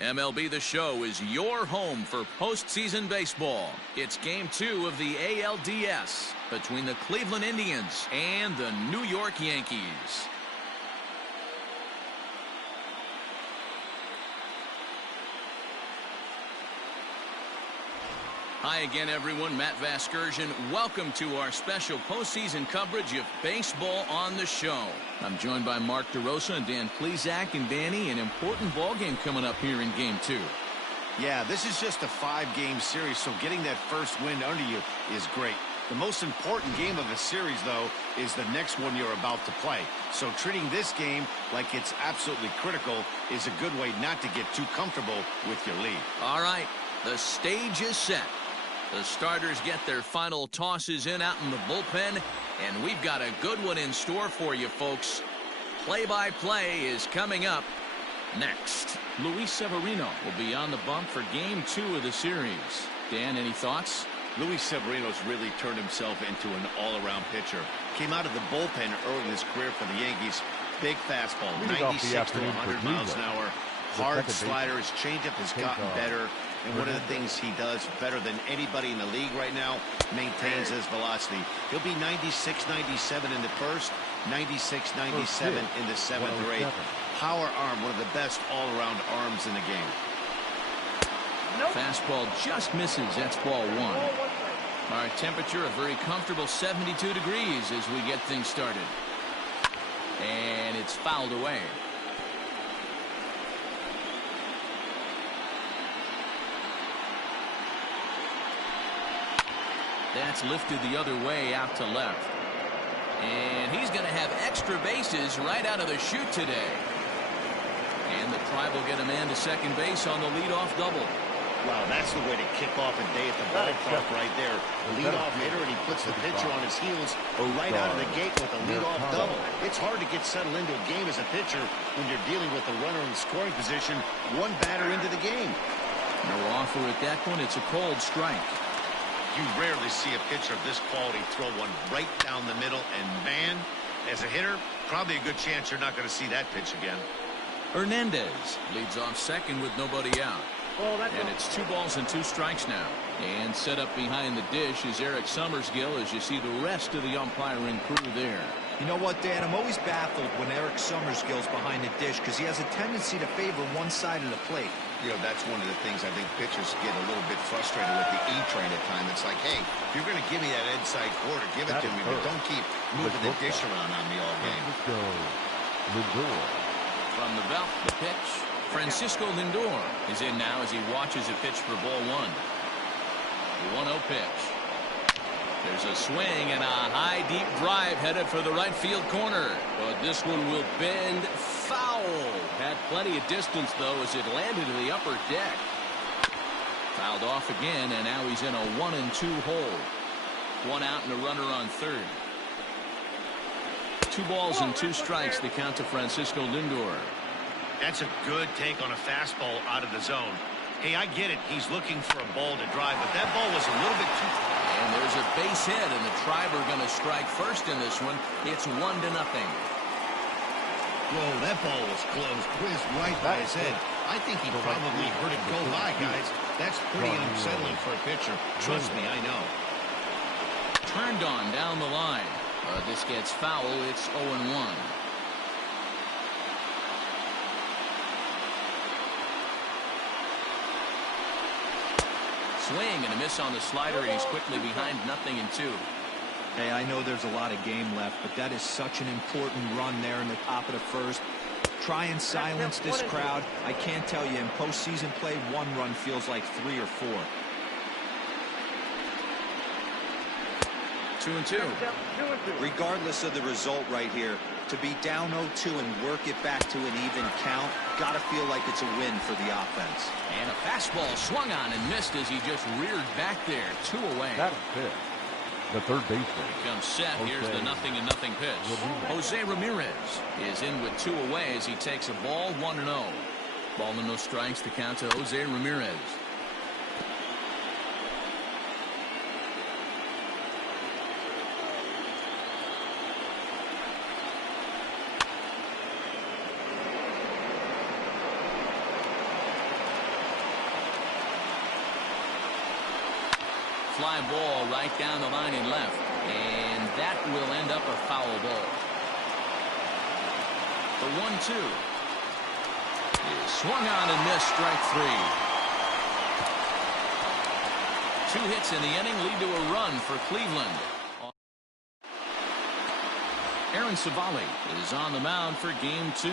MLB The Show is your home for postseason baseball. It's Game 2 of the ALDS between the Cleveland Indians and the New York Yankees. Hi again, everyone. Matt Vasgersian. Welcome to our special postseason coverage of Baseball on the Show. I'm joined by Mark DeRosa and Dan Plesac. And Danny, an important ball game coming up here in Game 2. Yeah, this is just a 5-game series, so getting that first win under you is great. The most important game of the series, though, is the next one you're about to play. So treating this game like it's absolutely critical is a good way not to get too comfortable with your lead. All right, the stage is set. The starters get their final tosses in out in the bullpen, and we've got a good one in store for you, folks. Play-by-play is coming up next. Luis Severino will be on the bump for Game 2 of the series. Dan, any thoughts? Luis Severino's really turned himself into an all-around pitcher. Came out of the bullpen early in his career for the Yankees. Big fastball, 96 to 100 miles an hour. Hard slider. His changeup has gotten better. And one of the things he does better than anybody in the league right now, maintains his velocity. He'll be 96, 97 in the first, 96, 97 in the 7th or 8th. Power arm, one of the best all-around arms in the game. Fastball just misses. That's ball 1. Our temperature, a very comfortable 72 degrees as we get things started. And it's fouled away. That's lifted the other way out to left. And he's going to have extra bases right out of the chute today. And the Tribe will get a man to second base on the leadoff double. Wow, that's the way to kick off a day at the ballpark right there. The leadoff hitter, and he puts the pitcher on his heels right out of the gate with a leadoff double. It's hard to get settled into a game as a pitcher when you're dealing with a runner in scoring position, one batter into the game. No offer at that point. It's a cold strike. You rarely see a pitcher of this quality throw one right down the middle, and man, as a hitter, probably a good chance you're not going to see that pitch again. Hernandez leads off second with nobody out. And it's 2 balls and 2 strikes now. And set up behind the dish is Eric Summersgill as you see the rest of the umpiring crew there. You know what, Dan? I'm always baffled when Eric Summersgill's behind the dish because he has a tendency to favor one side of the plate. You know, that's one of the things I think pitchers get a little bit frustrated with the E-train at times. It's like, hey, if you're going to give me that inside quarter, give it to me, but don't keep moving the dish around on me all game. From the belt, the pitch. Francisco Lindor is in now as he watches a pitch for ball 1. The 1-0 pitch. There's a swing and a high deep drive headed for the right field corner. But this one will bend foul. Had plenty of distance though as it landed in the upper deck. Fouled off again, and now he's in a 1-2 hole. 1 out and a runner on third. 2 balls and 2 strikes the count to Francisco Lindor. That's a good take on a fastball out of the zone. Hey, I get it. He's looking for a ball to drive, but that ball was a little bit too... And there's a base hit, and the Tribe are going to strike first in this one. It's 1-0. Whoa, that ball was close. Whizzed right by his head. I think he probably heard it go by, guys. That's pretty unsettling for a pitcher. Trust me, I know. Turned on down the line. This gets foul. It's 0-1. Swing and a miss on the slider, and he's quickly behind 0-2. Hey, I know there's a lot of game left, but that is such an important run there in the top of the first. Try and silence this crowd. I can't tell you, in postseason play, 1 run feels like 3 or 4. 2-2. Regardless of the result right here, to be down 0-2 and work it back to an even count, gotta feel like it's a win for the offense. And a fastball swung on and missed as he just reared back there. 2 away. That'll fit. The third baseman. Comes set. Here's the 0-0 pitch. Jose Ramirez is in with 2 away as he takes a ball, 1-0. Ball and no strikes to count to Jose Ramirez. fly ball right down the line and left. And that will end up a foul ball. The 1-2 is swung on and missed, strike 3. 2 hits in the inning lead to a run for Cleveland. Aaron Savali is on the mound for game 2.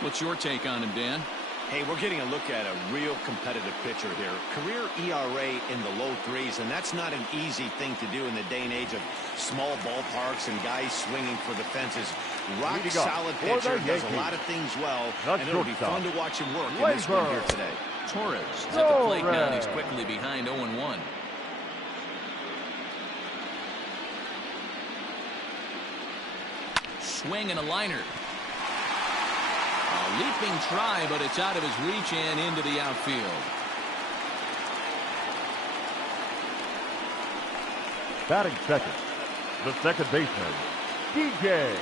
What's your take on him, Dan? Hey, we're getting a look at a real competitive pitcher here. Career ERA in the low 3s, and that's not an easy thing to do in the day and age of small ballparks and guys swinging for the fences. Rock solid pitcher, does a lot of things well, and it'll be fun to watch him work in this one here today. Torres is at the plate now, and he's quickly behind 0-1. Swing and a liner. A leaping try, but it's out of his reach and into the outfield. Batting second, the second baseman, DJ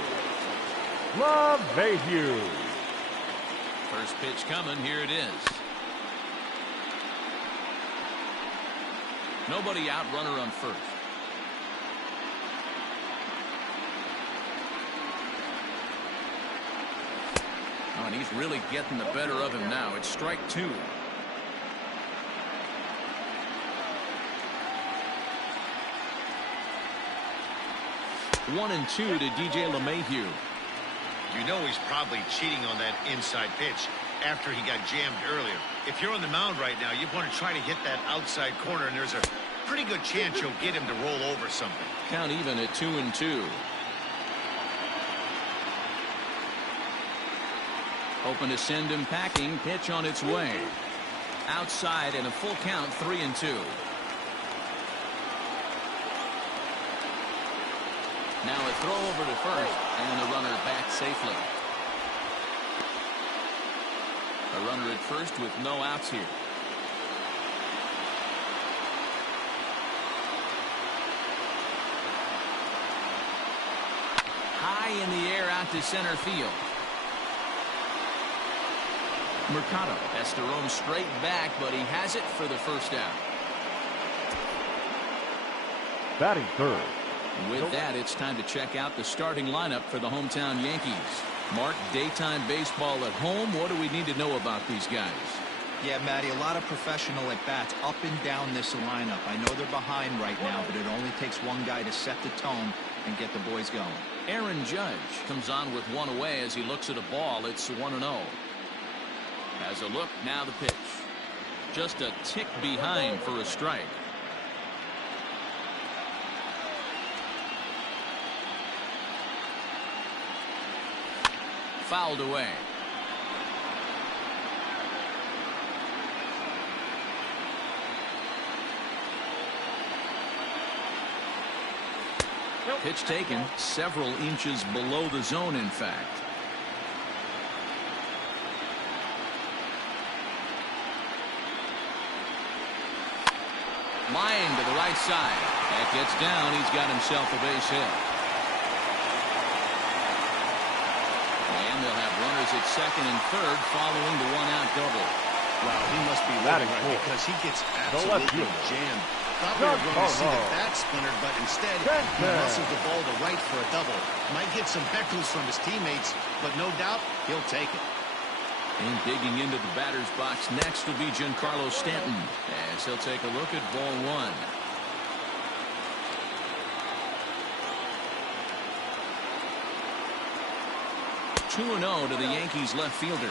LeMahieu. First pitch coming. Here it is. Nobody out, runner on first. Oh, and he's really getting the better of him now. It's strike 2. One and 2 to DJ LeMahieu. You know he's probably cheating on that inside pitch after he got jammed earlier. If you're on the mound right now, you want to try to hit that outside corner, and there's a pretty good chance you'll get him to roll over something. Count even at 2-2. Hoping to send him packing. Pitch on its way. Outside and a full count, 3-2. Now a throw over to first, and the runner back safely. A runner at first with no outs here. High in the air out to center field. Mercado has to roam straight back, but he has it for the first out. Batting third. With that, it's time to check out the starting lineup for the hometown Yankees. Mark, daytime baseball at home. What do we need to know about these guys? Yeah, Matty, a lot of professional at-bats up and down this lineup. I know they're behind right now, but it only takes one guy to set the tone and get the boys going. Aaron Judge comes on with one away as he looks at a ball. It's 1-0. Has a look, now the pitch. Just a tick behind for a strike. Fouled away. Pitch taken several inches below the zone, in fact. Line to the right side. That gets down. He's got himself a base hit. And they'll have runners at second and third following the one-out double. Wow, he must be living right because he gets absolutely jammed. Thought we were going to see the bat splintered, but instead he muscles the ball to right for a double. Might get some heckles from his teammates, but no doubt he'll take it. And digging into the batter's box next will be Giancarlo Stanton, as he'll take a look at ball 1. (2-0) to the Yankees left fielder.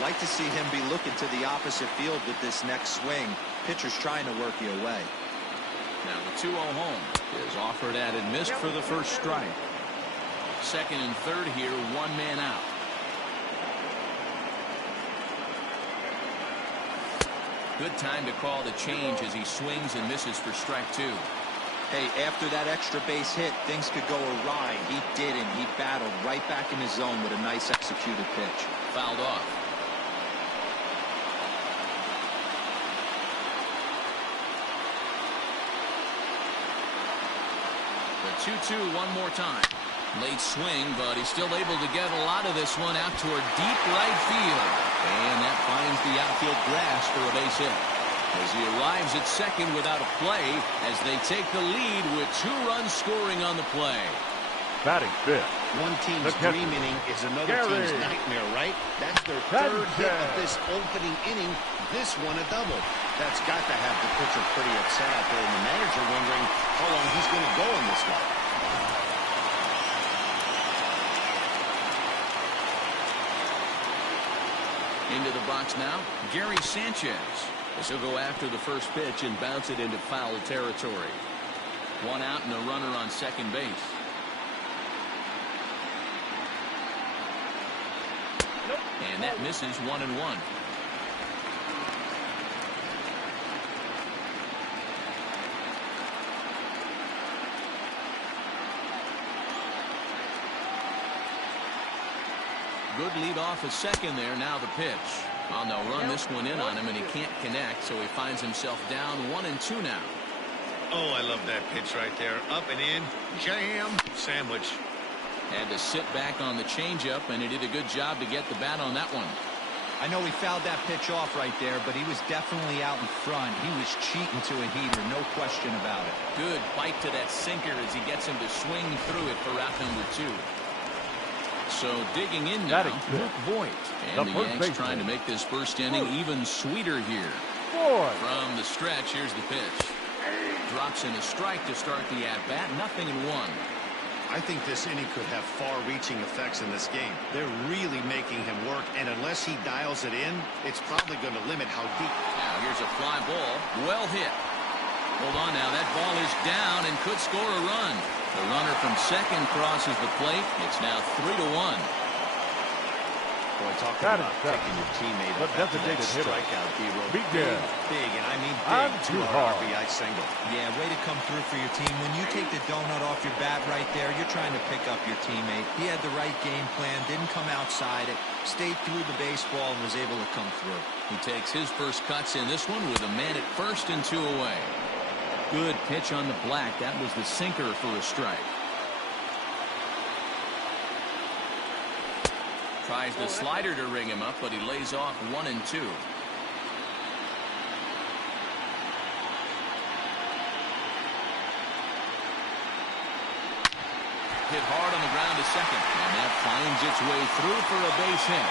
Like to see him be looking to the opposite field with this next swing. Pitcher's trying to work you away. Now the 2-0 home is offered at and missed for the first strike. Second and third here, one man out. Good time to call the change as he swings and misses for strike 2. Hey, after that extra base hit, things could go awry. He didn't. He battled right back in his zone with a nice executed pitch. Fouled off. The 2-2 one more time. Late swing, but he's still able to get a lot of this one out toward deep right field. And that finds the outfield grass for a base hit. as he arrives at second without a play as they take the lead with 2 runs scoring on the play. Batting fifth. One team's dream inning is another team's nightmare, right? That's their third hit of this opening inning. This one a double. That's got to have the pitcher pretty upset out there, and the manager wondering how long he's going to go in this one. Into the box now, Gary Sanchez, as he'll go after the first pitch and bounce it into foul territory. 1 out and a runner on second base. And that misses 1-1. Good lead off at second there. Now the pitch. Well, they'll run this one in on him, and he can't connect, so he finds himself down 1-2 now. Oh, I love that pitch right there. Up and in. Jam. Sandwich. Had to sit back on the changeup, and he did a good job to get the bat on that one. I know he fouled that pitch off right there, but he was definitely out in front. He was cheating to a heater, no question about it. Good bite to that sinker as he gets him to swing through it for out number 2. So digging in now, Luke Voigt. And the Yanks trying to make this first inning even sweeter here. From the stretch, here's the pitch. Drops in a strike to start the at-bat. 0-1. I think this inning could have far-reaching effects in this game. They're really making him work, and unless he dials it in, it's probably going to limit how deep. Now here's a fly ball. Well hit. Hold on now. That ball is down and could score a run. The runner from second crosses the plate. It's now 3-1. Boy, talking about picking your teammate up after that strikeout, D-Row. Big, and I mean big, 2-run RBI single. Yeah, way to come through for your team. When you take the donut off your bat right there, you're trying to pick up your teammate. He had the right game plan, didn't come outside it, stayed through the baseball, and was able to come through. He takes his first cuts in this one with a man at first and 2 away. Good pitch on the black. That was the sinker for a strike. Tries the slider to ring him up, but he lays off 1-2. Hit hard on the ground to second, and that finds its way through for a base hit.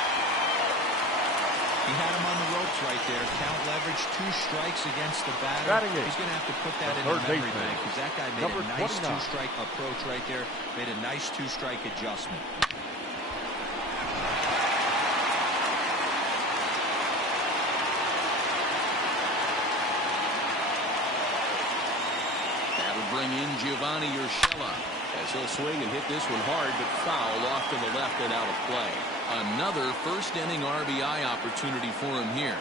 He had him on the ropes right there. Count leverage, 2 strikes against the batter. He's going to have to put that in the memory bank because that guy made a nice 2-strike approach right there. Made a nice 2-strike adjustment. That'll bring in Giovanni Urshela as he'll swing and hit this one hard, but foul off to the left and out of play. Another first inning RBI opportunity for him here.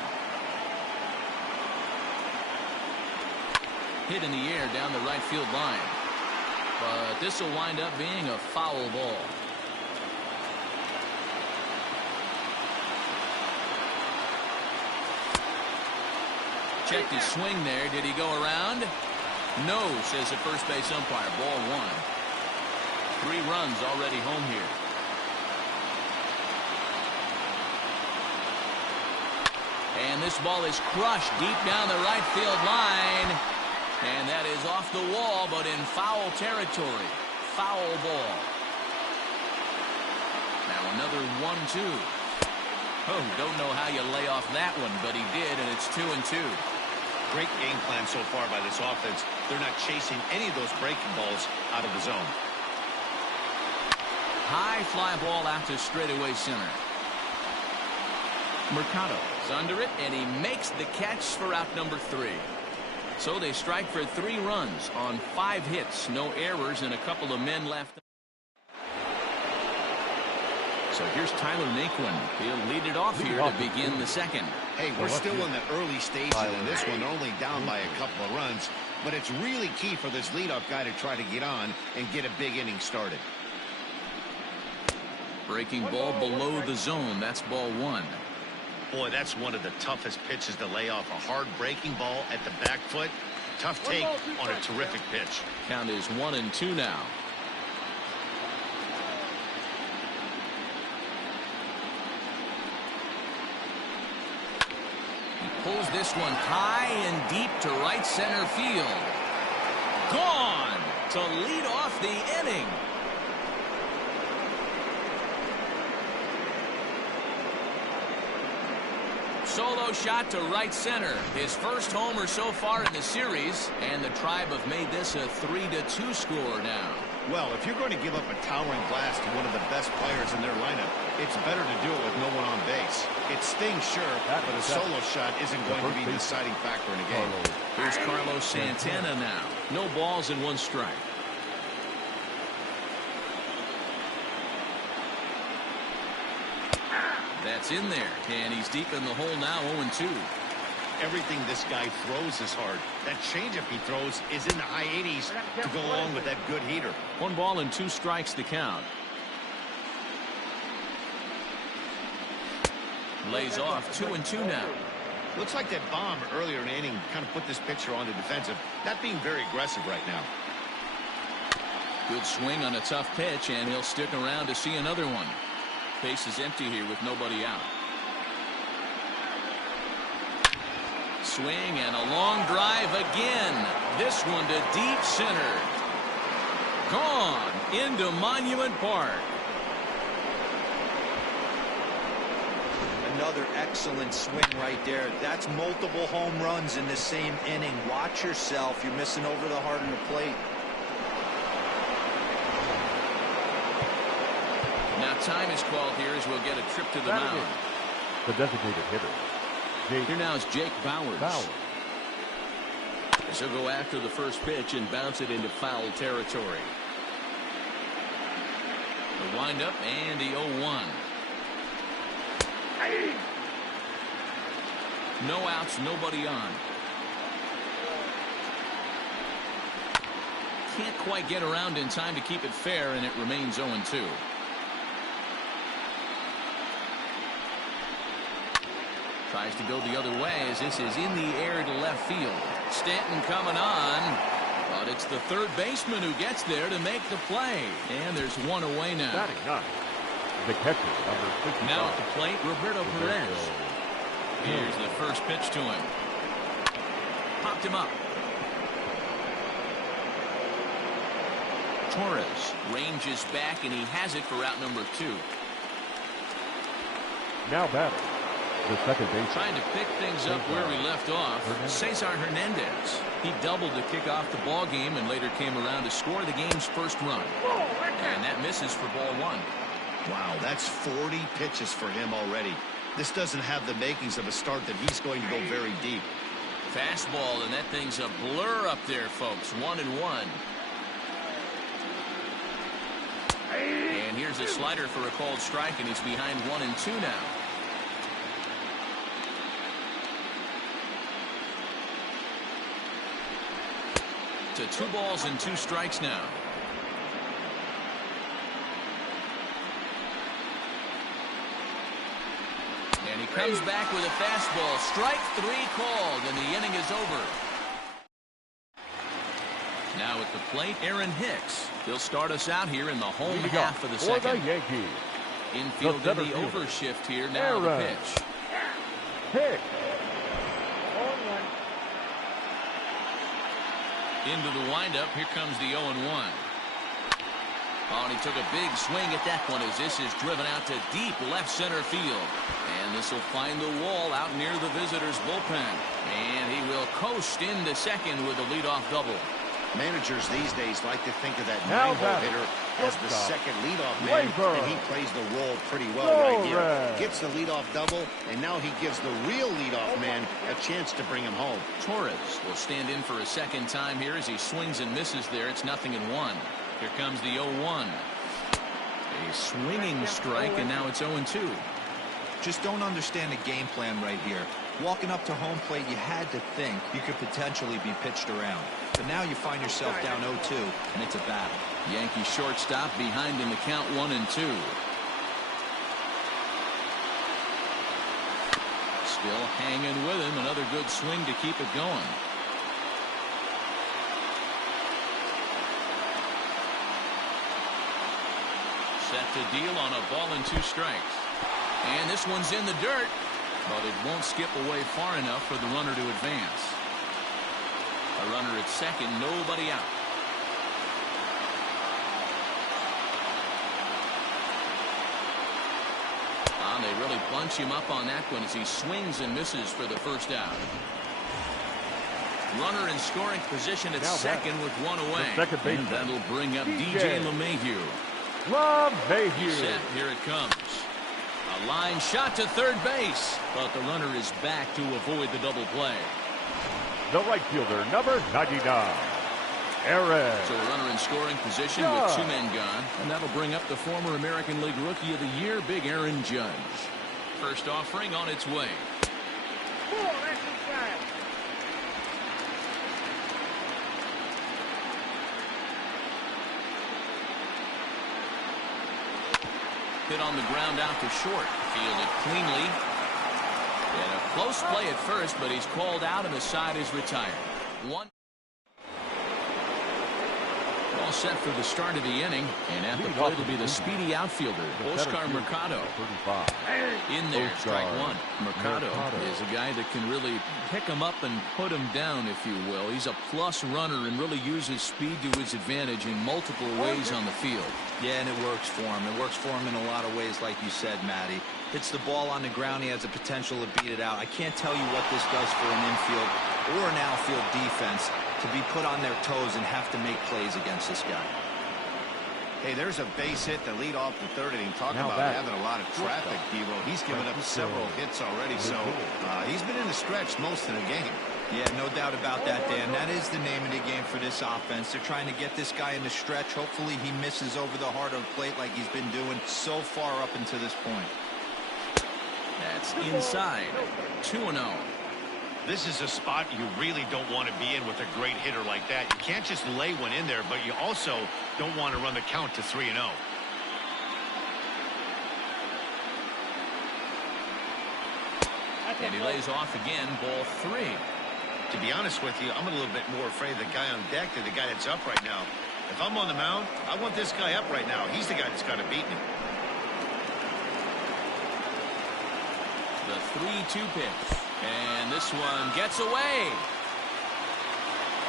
Hit in the air down the right field line. But this will wind up being a foul ball. Checked his swing there. Did he go around? No, says the first base umpire. Ball 1. 3 runs already home here. And this ball is crushed deep down the right field line. And that is off the wall, but in foul territory. Foul ball. Now another 1-2. Oh, don't know how you lay off that one, but he did, and it's 2-2. Great game plan so far by this offense. They're not chasing any of those breaking balls out of the zone. High fly ball out to straightaway center. Mercado is under it, and he makes the catch for out number 3. So they strike for 3 runs on 5 hits, no errors, and a couple of men left. So here's Tyler Naquin. He'll lead it off here to begin the second. Hey, we're still in the early stages of this one, only down by a couple of runs, but it's really key for this leadoff guy to try to get on and get a big inning started. Breaking ball below the zone. That's ball 1. Boy, that's one of the toughest pitches to lay off. A hard breaking ball at the back foot. Tough take on a terrific pitch. Count is 1-2 now. He Pulls this one high and deep to right center field. Gone to lead off the inning. Solo shot to right center. His first homer so far in the series, and the Tribe have made this a 3-2 score now. Well, if you're going to give up a towering blast to one of the best players in their lineup, it's better to do it with no one on base. It stings, sure, but a solo shot isn't going to be the deciding factor in a game. Here's Carlos Santana now. No balls and 1 strike. That's in there, and he's deep in the hole now, 0-2. Everything this guy throws is hard. That changeup he throws is in the high 80s to go along with that good heater. 1 ball and 2 strikes to count. Lays off 2-2 now. Looks like that bomb earlier in the inning kind of put this pitcher on the defensive. Not being very aggressive right now. Good swing on a tough pitch, and he'll stick around to see another one. Base is empty here with nobody out. Swing and a long drive again. This one to deep center. Gone into Monument Park. Another excellent swing right there. That's multiple home runs in the same inning. Watch yourself. You're missing over the heart of the plate. Now time is called here as we'll get a trip to the mound. The designated hitter. Here now is Jake Bauers. He'll go after the first pitch and bounce it into foul territory. The windup and the 0-1. No outs, nobody on. Can't quite get around in time to keep it fair, and it remains 0-2. Tries to go the other way as this is in the air to left field. Stanton coming on, but it's the third baseman who gets there to make the play. And there's 1 away now. The catcher, number 55. Now at the plate, Roberto Perez. Here's the first pitch to him. Popped him up. Torres ranges back, and he has it for out number 2. Now batting. The second base. Trying to pick things up where we left off. Cesar Hernandez. He doubled to kick off the ball game and later came around to score the game's first run. And that misses for ball 1. Wow, that's 40 pitches for him already. This doesn't have the makings of a start that he's going to go very deep. Fastball, and that thing's a blur up there, folks. 1-1. And here's a slider for a called strike, and he's behind 1-2 now. To 2 balls and 2 strikes now. And he comes back with a fastball. Strike 3 called, and the inning is over. Now at the plate, Aaron Hicks. He'll start us out here in the home half of the second. For the Yankees. Infield in the overshift here. Now the pitch. Hicks. Into the windup. Here comes the 0-1. Oh, and he took a big swing at that one as this is driven out to deep left center field. And this will find the wall out near the visitors' bullpen. And he will coast into second with a leadoff double. Managers these days like to think of that 9-hole hitter as the second leadoff man, and he plays the role pretty well right here. Gets the leadoff double, and now he gives the real leadoff man a chance to bring him home. Torres will stand in for a second time here as he swings and misses there. It's 0-1. Here comes the 0-1. A swinging strike, and now it's 0-2. Just don't understand the game plan right here. Walking up to home plate, you had to think you could potentially be pitched around. But now you find yourself down 0-2, and it's a battle. Yankee shortstop behind in the count 1-2. Still hanging with him. Another good swing to keep it going. Set to deal on a ball and 2 strikes. And this one's in the dirt. but it won't skip away far enough for the runner to advance. A runner at second, nobody out. They really bunch him up on that one as he swings and misses for the first out. Runner in scoring position at second with one away. Second base. And that'll bring up DJ LeMahieu. Set, here it comes. A line shot to third base, but the runner is back to avoid the double play. The right fielder, number 99. Aaron. So a runner in scoring position with two men gone, and that'll bring up the former American League Rookie of the Year, Big Aaron Judge. First offering on its way. Hit on the ground out to short. Fielded cleanly. And a close play at first, but he's called out and the side is retired. All set for the start of the inning, and at the plate will be the speedy outfielder, Oscar Mercado. In there, strike one. Mercado is a guy that can really pick him up and put him down, if you will. He's a plus runner and really uses speed to his advantage in multiple ways on the field. Yeah, and it works for him. It works for him in a lot of ways, like you said, Matty. Hits the ball on the ground. He has the potential to beat it out. I can't tell you what this does for an infield or an outfield defense to be put on their toes and have to make plays against this guy. Hey, there's a base hit to lead off the third inning. Talking about having a lot of traffic, Devo. He's given up several hits already, so he's been in the stretch most of the game. Yeah, no doubt about that, Dan. That is the name of the game for this offense. They're trying to get this guy in the stretch. Hopefully he misses over the heart of the plate like he's been doing so far up until this point. That's inside. 2-0. This is a spot you really don't want to be in with a great hitter like that. You can't just lay one in there, but you also don't want to run the count to 3-0. And he lays off again, ball 3. To be honest with you, I'm a little bit more afraid of the guy on deck than the guy that's up right now. If I'm on the mound, I want this guy up right now. He's the guy that's got to beat me. The 3-2 pitch. And this one gets away.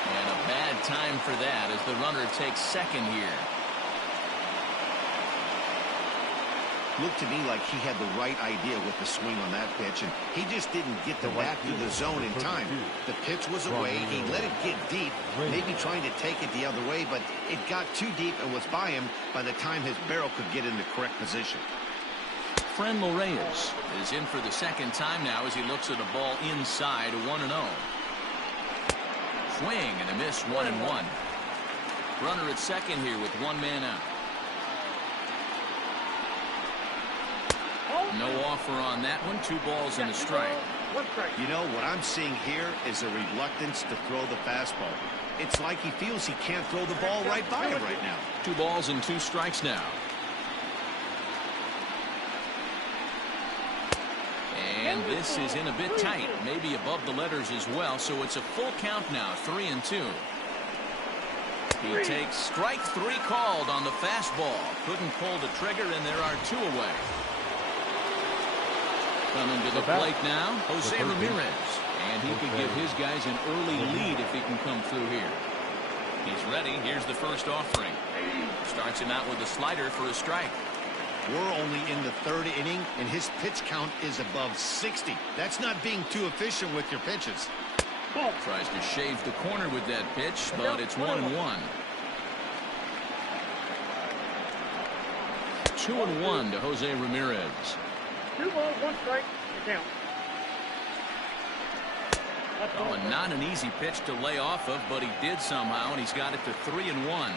And a bad time for that as the runner takes second here. Looked to me like he had the right idea with the swing on that pitch, and he just didn't get the bat to the zone in time. The pitch was away. He let it get deep, maybe trying to take it the other way, but it got too deep and was by him by the time his barrel could get in the correct position. Franmil Reyes is in for the second time now as he looks at a ball inside, 1-0. Swing and a miss, 1-1. Runner at second here with one man out. No offer on that one. 2 balls and a strike. You know, what I'm seeing here is a reluctance to throw the fastball. It's like he feels he can't throw the ball right by him right now. 2 balls and 2 strikes now. And this is in a bit tight, maybe above the letters as well, so it's a full count now, 3-2. He takes strike 3 called on the fastball. Couldn't pull the trigger, and there are 2 away. Coming to the plate now, Jose Ramirez. And he could give his guys an early lead if he can come through here. He's ready. Here's the first offering. Starts him out with a slider for a strike. We're only in the 3rd inning, and his pitch count is above 60. That's not being too efficient with your pitches. Tries to shave the corner with that pitch, but it's 1-1. 2-1 to Jose Ramirez. 2 balls, 1 strike, count. Oh, and not an easy pitch to lay off of, but he did somehow, and he's got it to 3-1.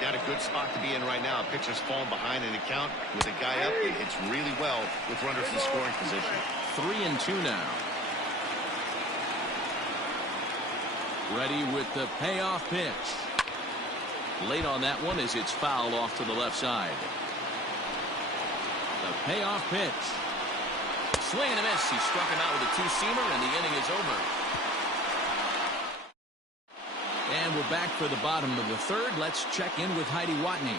Got a good spot to be in right now. Pitcher's falling behind in the count with a guy up. It's really well with runners in scoring position. 3-2 now. Ready with the payoff pitch. Late on that one as it's fouled off to the left side. The payoff pitch. Swing and a miss. He struck him out with a 2-seamer, and the inning is over. And we're back for the bottom of the 3rd. Let's check in with Heidi Watney.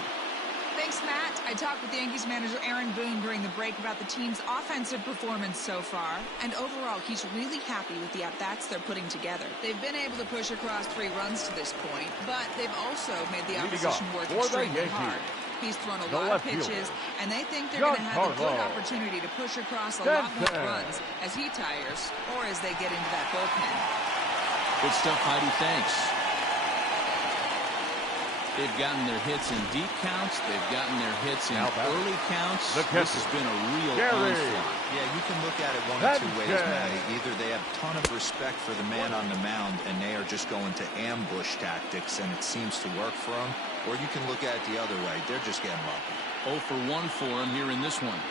Thanks, Matt. I talked with Yankees manager Aaron Boone during the the break about the team's offensive performance so far, and overall he's really happy with the at-bats they're putting together. They've been able to push across 3 runs to this point, but they've also made the opposition work extremely hard. He's thrown a lot of pitches, and they think they're going to have a good opportunity to push across a lot more runs as he tires or as they get into that bullpen. Good stuff, Heidi. Thanks. They've gotten their hits in deep counts. They've gotten their hits in early counts. This has been a real onslaught. Yeah, you can look at it one of 2 ways, Matty. Either they have a ton of respect for the man on the mound, and they are just going to ambush tactics, and it seems to work for them. Or you can look at it the other way. They're just getting lucky. 0 for 1 for him here in this one.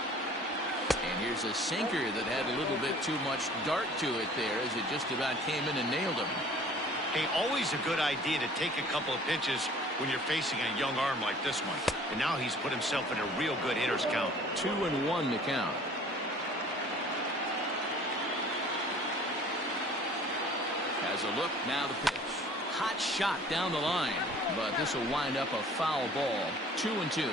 And here's a sinker that had a little bit too much dart to it there as it just about came in and nailed him. Hey, always a good idea to take a couple of pitches when you're facing a young arm like this one. And now he's put himself in a real good hitter's count. 2-1 to count. Has a look, now the pitch. Hot shot down the line, but this will wind up a foul ball. 2-2.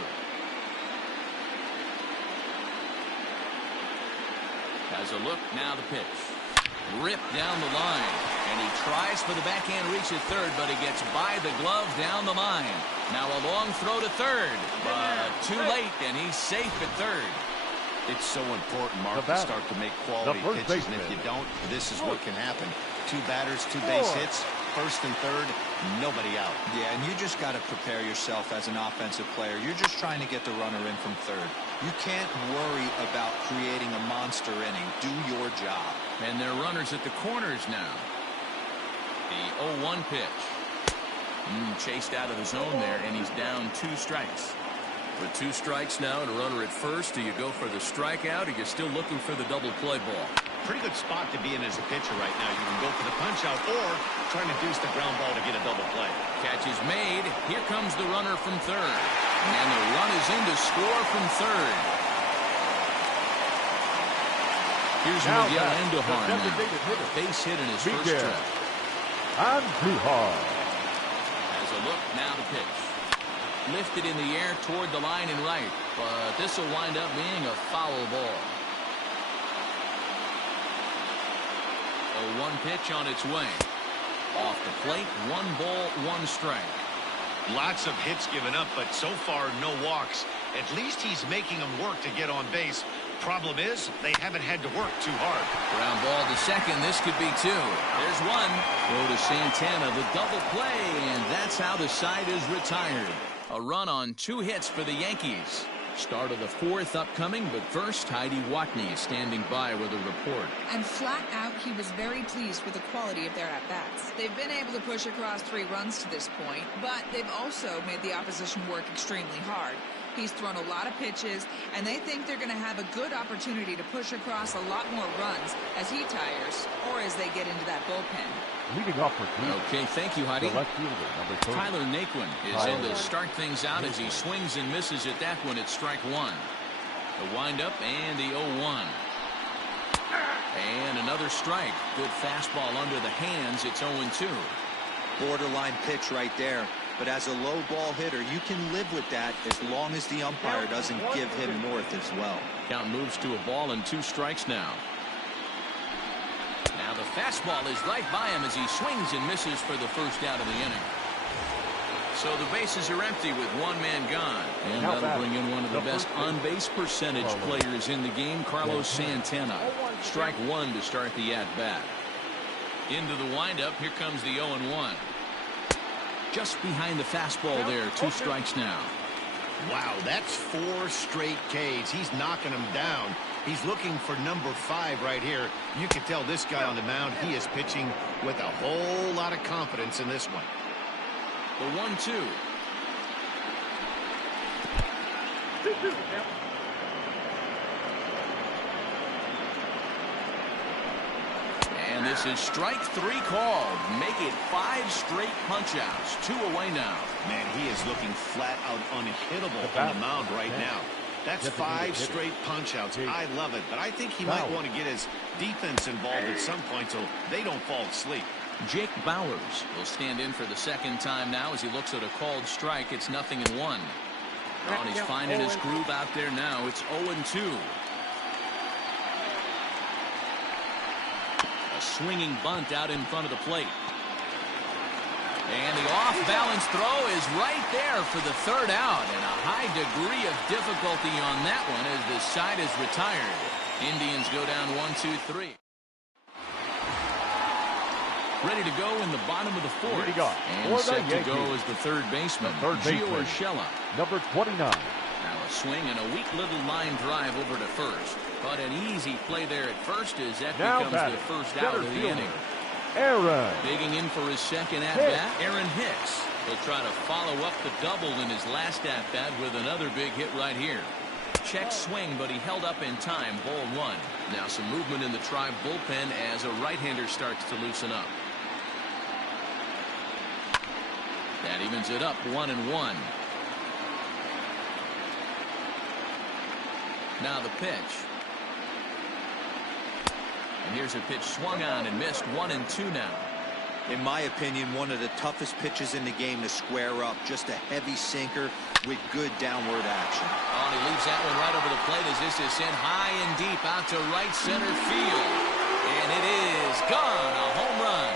Has a look, now the pitch. Ripped down the line, and he tries for the backhand reach at third, but he gets by the glove down the line. Now a long throw to third, but too late, and he's safe at third. It's so important, Mark, to start to make quality pitches, and if you don't, this is what can happen. 2 batters, 2 base hits, first and third, nobody out. Yeah, and you just got to prepare yourself as an offensive player. You're just trying to get the runner in from third. You can't worry about creating a monster inning. Do your job. And they're runners at the corners now. The 0-1 pitch. Chased out of the zone there, and he's down 2 strikes. With 2 strikes now and a runner at first, do you go for the strikeout, or you're still looking for the double play ball? Pretty good spot to be in as a pitcher right now. You can go for the punch out or try to deuce the ground ball to get a double play. Catch is made. Here comes the runner from third. And the run is in to score from third. Here's Miguel Andujar now. Base hit in his first trip. Andujar. Has a look, now the pitch. Lifted in the air toward the line and right, but this will wind up being a foul ball. 0-1 pitch on its way. Off the plate, 1 ball, 1 strike. Lots of hits given up, but so far no walks. At least he's making them work to get on base. Problem is, they haven't had to work too hard. Ground ball to second. This could be 2. There's 1. Throw to Santana, the double play, and that's how the side is retired. A run on 2 hits for the Yankees. Start of the 4th upcoming, but first, Heidi Watney is standing by with a report. And flat out, he was very pleased with the quality of their at-bats. They've been able to push across 3 runs to this point, but they've also made the opposition work extremely hard. He's thrown a lot of pitches, and they think they're going to have a good opportunity to push across a lot more runs as he tires or as they get into that bullpen. Leading off for Cleveland. Okay, thank you, Heidi. The left fielder, number 30. Tyler Naquin is in to start things out as he swings and misses at that one at strike 1. The windup and the 0-1. And another strike. Good fastball under the hands. It's 0-2. Borderline pitch right there. But as a low ball hitter, you can live with that as long as the umpire doesn't give him north as well. Count moves to a ball and 2 strikes now. Now the fastball is right by him as he swings and misses for the first out of the inning. So the bases are empty with 1 man gone. And that'll bring in one of the best on-base percentage players in the game, Carlos Santana. Strike 1 to start the at-bat. Into the windup, here comes the 0-1. Just behind the fastball there, 2 strikes now. Wow, that's 4 straight Ks. He's knocking them down. He's looking for number 5 right here. You can tell this guy on the mound, he is pitching with a whole lot of confidence in this one. The 1-2. And this is strike 3 called. Make it 5 straight punch-outs. 2 away now. Man, he is looking flat out unhittable on the mound right now. That's 5 straight punch-outs. I love it, but I think he might want to get his defense involved at some point so they don't fall asleep. Jake Bowers will stand in for the 2nd time now as he looks at a called strike. It's 0-1. And he's finding his groove out there now. It's 0-2. A swinging bunt out in front of the plate. And the off-balance throw is right there for the third out. And a high degree of difficulty on that one as the side is retired. Indians go down 1-2-3. Ready to go in the bottom of the fourth. And set to go as the third baseman, Gio Urshela. Number 29. Now a swing and a weak little line drive over to first. But an easy play there at first as that becomes the first out of the inning. Aaron. Digging in for his second at-bat, Aaron Hicks. He'll try to follow up the double in his last at-bat with another big hit right here. Check swing, but he held up in time. Ball one. Now some movement in the Tribe bullpen as a right-hander starts to loosen up. That evens it up 1-1. Now the pitch. And here's a pitch swung on and missed. 1-2 now. In my opinion, one of the toughest pitches in the game to square up. Just a heavy sinker with good downward action. Oh, and he leaves that one right over the plate as this is sent high and deep out to right center field. And it is gone. A home run.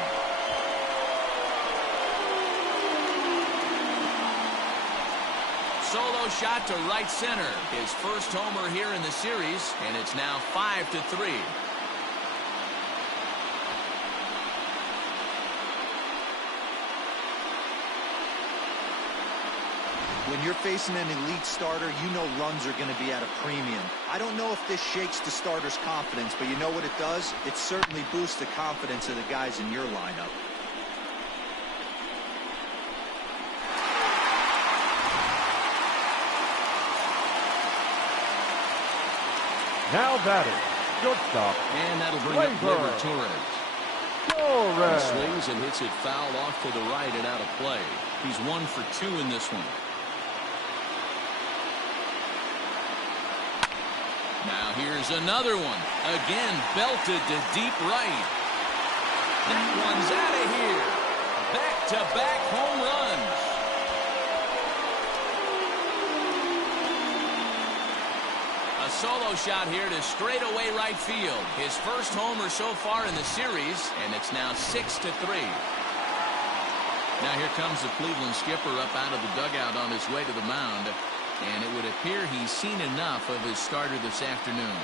Solo shot to right center. His first homer here in the series, and it's now 5-3. When you're facing an elite starter, you know runs are going to be at a premium. I don't know if this shakes the starter's confidence, but you know what it does? It certainly boosts the confidence of the guys in your lineup. Now batting, shortstop. And that'll bring up Gleyber Torres. He swings and hits it foul off to the right and out of play. He's 1 for 2 in this one. Now here's another one. Again, belted to deep right. That one's out of here. Back-to-back home runs. A solo shot here to straightaway right field. His first homer so far in the series, and it's now 6-3. Now here comes the Cleveland skipper up out of the dugout on his way to the mound. And it would appear he's seen enough of his starter this afternoon.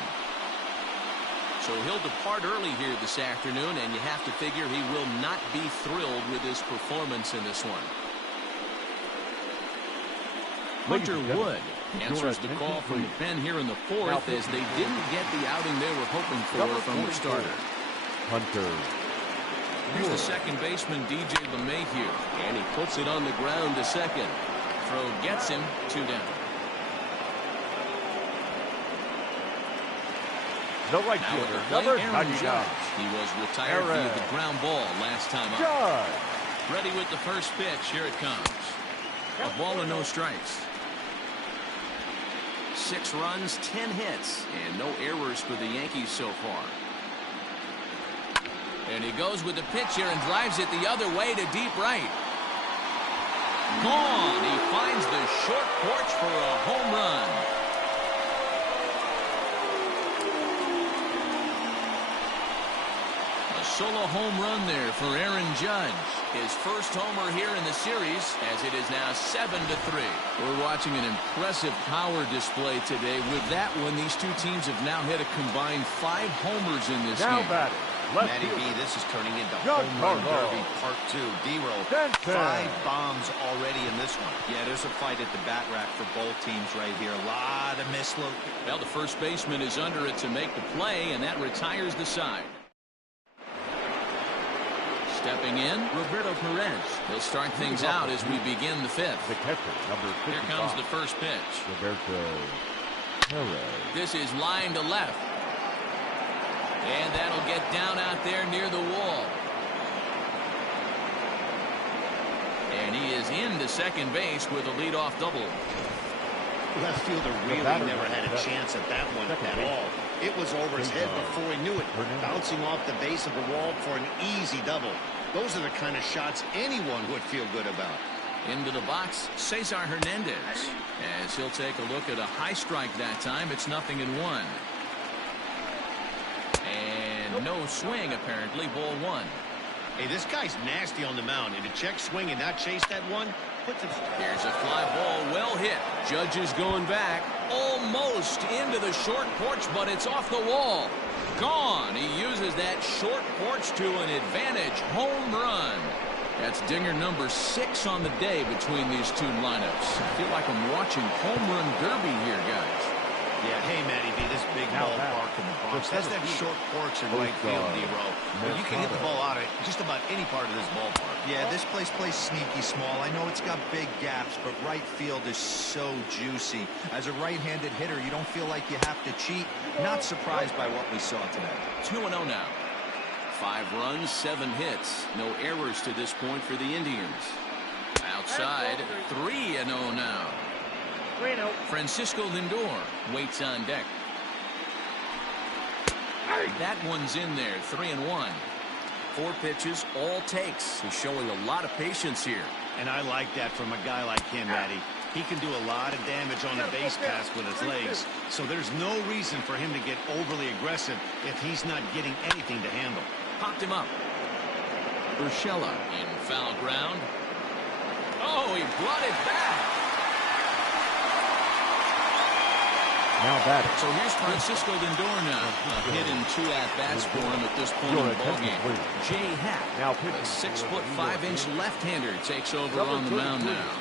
So he'll depart early here this afternoon, and you have to figure he will not be thrilled with his performance in this one. Hunter Wood answers the call from the pen here in the fourth as they didn't get the outing they were hoping for from the starter. Hunter. Here's the second baseman, DJ LeMahieu, and he puts it on the ground to second. Throw gets him 2 down. No right fielder, number 99. He was retired via the ground ball last time up. Ready with the first pitch. Here it comes. A ball and no strikes. 6 runs, 10 hits, and no errors for the Yankees so far. And he goes with the pitch here and drives it the other way to deep right. Gone. He finds the short porch for a home run. A solo home run there for Aaron Judge. His first homer here in the series as it is now 7-3. We're watching an impressive power display today. With that one, these two teams have now hit a combined 5 homers in this game. Batting. Matty B, this is turning into Home Run Derby Part 2. D-roll, 5 bombs already in this one. Yeah, there's a fight at the bat rack for both teams right here. A lot of mislook. Well, the first baseman is under it to make the play, and that retires the side. Stepping in, Roberto Perez. He'll start things out as we begin the fifth. The catcher, number 55. Here comes the first pitch. Roberto Perez. This is line to left. And that'll get down out there near the wall. And he is into second base with a leadoff double. Left fielder really never had a chance at that one at all. It was over his head before he knew it, bouncing off the base of the wall for an easy double. Those are the kind of shots anyone would feel good about. Into the box, Cesar Hernandez. As he'll take a look at a high strike that time. It's 0-1. And no swing, apparently. Ball 1. Hey, this guy's nasty on the mound. And to check swing and not chase that one, here's a fly ball, well hit. Judges going back, almost into the short porch, but it's off the wall. Gone. He uses that short porch to an advantage. Home run. That's dinger number 6 on the day between these two lineups. I feel like I'm watching home run derby here, guys. Yeah, hey, Matty B, this big ballpark in the Bronx has that short porch in right field, D-Row. But you can hit the ball out of just about any part of this ballpark. Yeah, this place plays sneaky small. I know it's got big gaps, but right field is so juicy. As a right-handed hitter, you don't feel like you have to cheat. Not surprised by what we saw today. 2-0 now. 5 runs, 7 hits. No errors to this point for the Indians. Outside, 3-0 now. Francisco Lindor waits on deck. That one's in there. 3-1. 4 pitches, all takes. He's showing a lot of patience here. And I like that from a guy like him, Matty. He can do a lot of damage on the base pass with his legs. So there's no reason for him to get overly aggressive if he's not getting anything to handle. Popped him up. Urshela in foul ground. Oh, he brought it back. Now batting. So here's Francisco Lindor now. A hit in 2 at-bats for him at this point in the ballgame. Jay Happ, now a 6'5" left-hander, takes over on the mound now.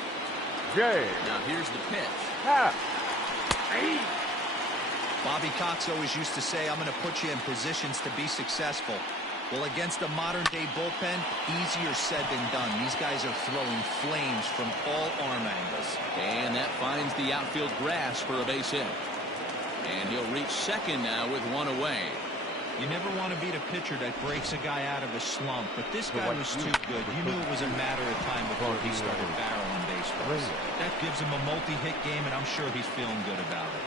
Jay. Now here's the pitch. Happ. Bobby Cox always used to say, I'm going to put you in positions to be successful. Well, against a modern-day bullpen, easier said than done. These guys are throwing flames from all arm angles. And that finds the outfield grass for a base hit. And he'll reach second now with 1 away. You never want to beat a pitcher that breaks a guy out of a slump, but this guy was too good. You knew it was a matter of time before he started barreling baseballs. That gives him a multi-hit game, and I'm sure he's feeling good about it.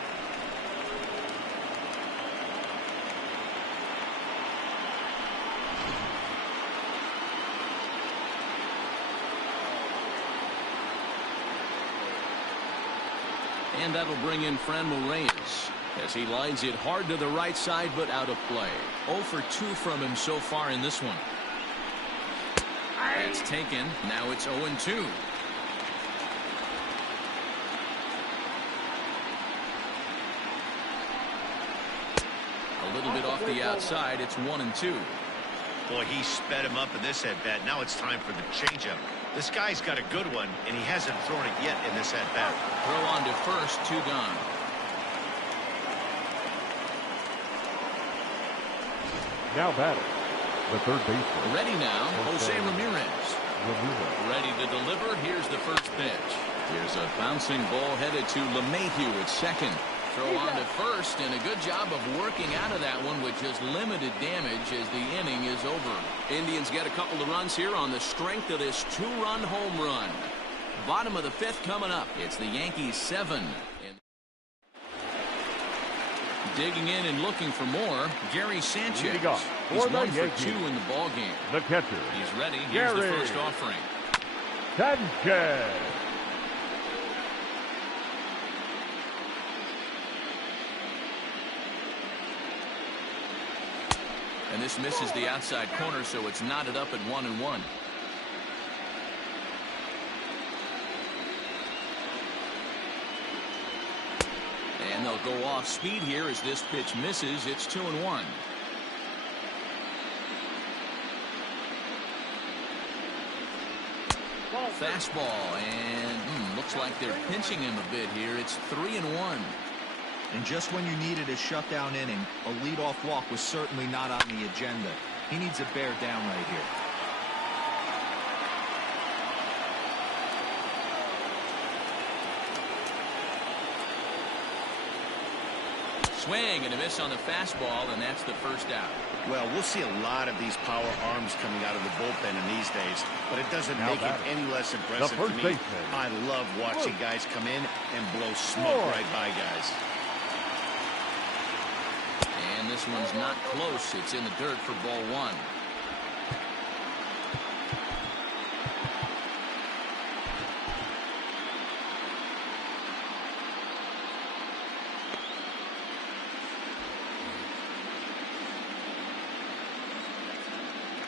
And that'll bring in Franmil Reyes as he lines it hard to the right side, but out of play. 0 for 2 from him so far in this one. That's taken. Now it's 0-2. A little bit off the outside. It's 1-2. Boy, he sped him up in this at-bat. Now it's time for the changeup. This guy's got a good one, and he hasn't thrown it yet in this at-bat. Throw on to first, 2 gone. Now batting. The third baseman. Ready now, Jose Ramirez. Ready to deliver. Here's the first pitch. Here's a bouncing ball headed to LeMahieu at second. Throw on to first, and a good job of working out of that one with just limited damage as the inning is over. Indians get a couple of runs here on the strength of this 2-run home run. Bottom of the 5th coming up. It's the Yankees 7. Digging in and looking for more, Gary Sanchez. He's 1 for 2 in the ballgame. The catcher. He's ready. Here's the first offering. Sanchez. And this misses the outside corner, so it's knotted up at 1-1. And they'll go off speed here as this pitch misses. It's 2-1. Fastball, and looks like they're pinching him a bit here. It's 3-1. And just when you needed a shutdown inning, a leadoff walk was certainly not on the agenda. He needs a bear down right here. Swing and a miss on the fastball, and that's the first out. Well, we'll see a lot of these power arms coming out of the bullpen in these days, but it doesn't make it any less impressive to me. I love watching guys come in and blow smoke right by guys. And this one's not close. It's in the dirt for ball 1.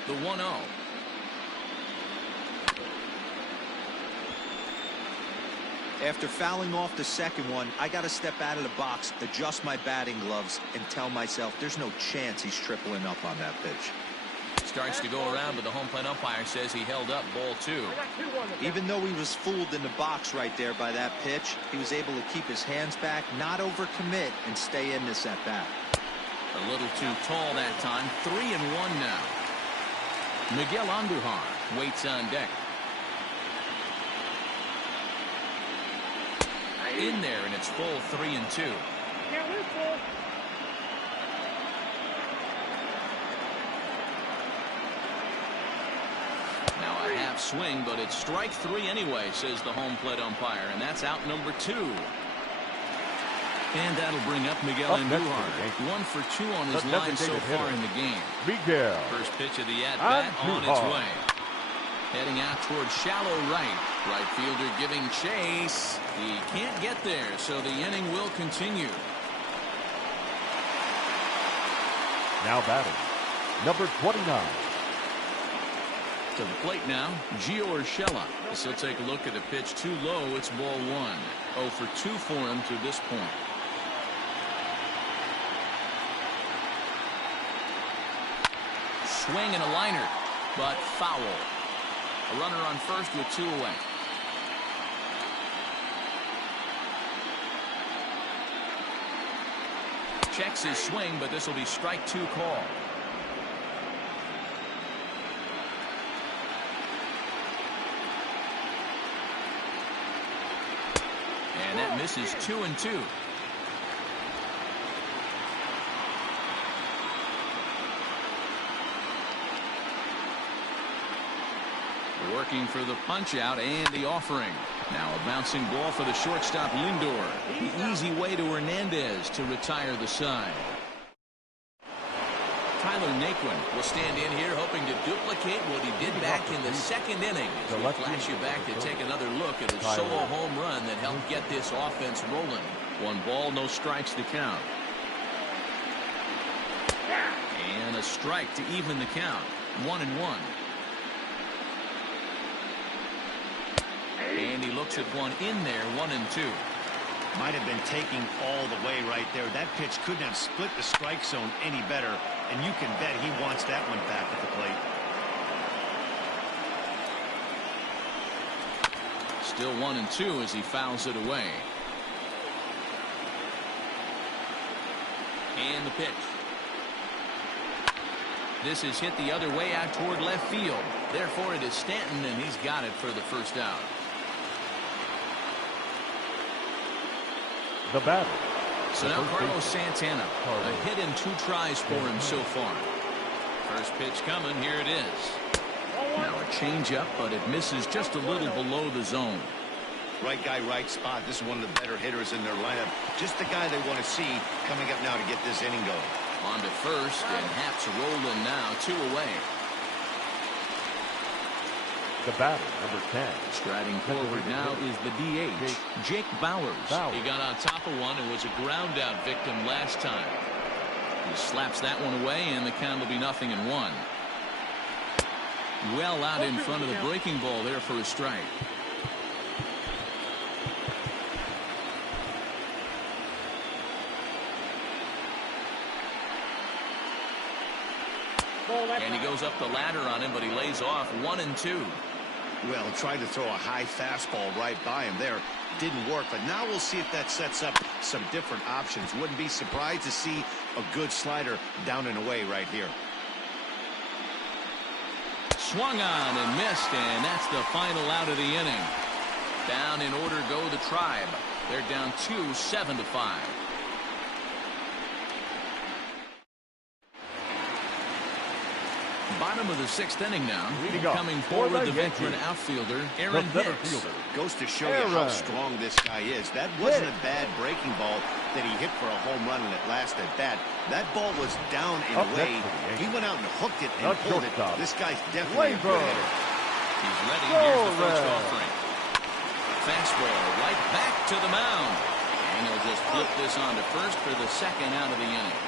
The 1-0. After fouling off the second one, I got to step out of the box, adjust my batting gloves, and tell myself there's no chance he's tripling up on that pitch. Starts to go around, but the home plate umpire says he held up ball 2. Even though he was fooled in the box right there by that pitch, he was able to keep his hands back, not overcommit, and stay in this at bat. A little too tall that time. 3-1 now. Miguel Andujar waits on deck. In there, and it's full 3-2. Now a half swing, but it's strike 3 anyway, says the home plate umpire, and that's out number 2. And that'll bring up Miguel Andujar. 1 for 2 on his line so far in the game. Miguel. First pitch of the at-bat on its way. Heading out towards shallow right. Right fielder giving chase. He can't get there, so the inning will continue. Now batting, number 29. To the plate now, Gio Urshela. As he'll take a look at the pitch too low. It's ball 1. 0 for 2 for him to this point. Swing and a liner, but foul. A runner on first with 2 away. Checks his swing, but this will be strike 2 call. And that misses 2-2. Working for the punch out and the offering. Now a bouncing ball for the shortstop Lindor. The easy way to Hernandez to retire the side. Tyler Naquin will stand in here hoping to duplicate what he did back in the second inning. As we flash you back to take another look at a solo home run that helped get this offense rolling. 1 ball, no strikes to count. And a strike to even the count. 1-1. And he looks at one in there, 1-2. Might have been taking all the way right there. That pitch couldn't have split the strike zone any better, and you can bet he wants that one back at the plate. Still 1-2 as he fouls it away. And the pitch. This is hit the other way out toward left field. Therefore, it is Stanton, and he's got it for the first out. The batter. So now Carlos Santana. A hit in 2 tries for him so far. First pitch coming. Here it is. Now a changeup, but it misses just a little below the zone. Right guy, right spot. This is one of the better hitters in their lineup. Just the guy they want to see coming up now to get this inning going. On to first, and Haps rolling now. 2 away. The batter, number 10. Striding forward now is the DH, Jake Bauers. He got on top of one and was a ground out victim last time. He slaps that one away, and the count will be 0-1. Well out in front of the breaking ball there for a strike. And he goes up the ladder on him, but he lays off. 1-2. Well, tried to throw a high fastball right by him there. Didn't work, but now we'll see if that sets up some different options. Wouldn't be surprised to see a good slider down and away right here. Swung on and missed, and that's the final out of the inning. Down in order go the Tribe. They're down 2, 7-5. Bottom of the 6th inning now. Coming forward, the veteran outfielder, Aaron Hicks. Goes to show you how strong this guy is. That wasn't a bad breaking ball that he hit for a home run in that last at bat. That ball was down and away. He went out and hooked it and pulled it. This guy's definitely a good hitter. He's ready. Here's the first offering. Fastball right back to the mound. And he'll just flip this on to first for the second out of the inning.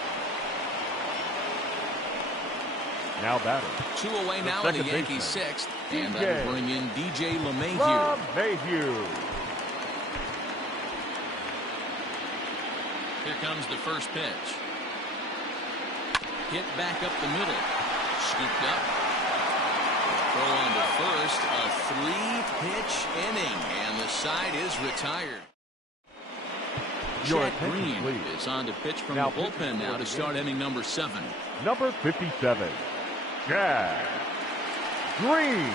Now batting. 2 away now in the Yankees' sixth. And that will bring in DJ LeMahieu. LeMahieu. Here comes the first pitch. Hit back up the middle. Scooped up. Throw on to first. A 3-pitch inning. And the side is retired. Jack Green is on to pitch from the bullpen now to start inning number 7. Number 57, Jack Green.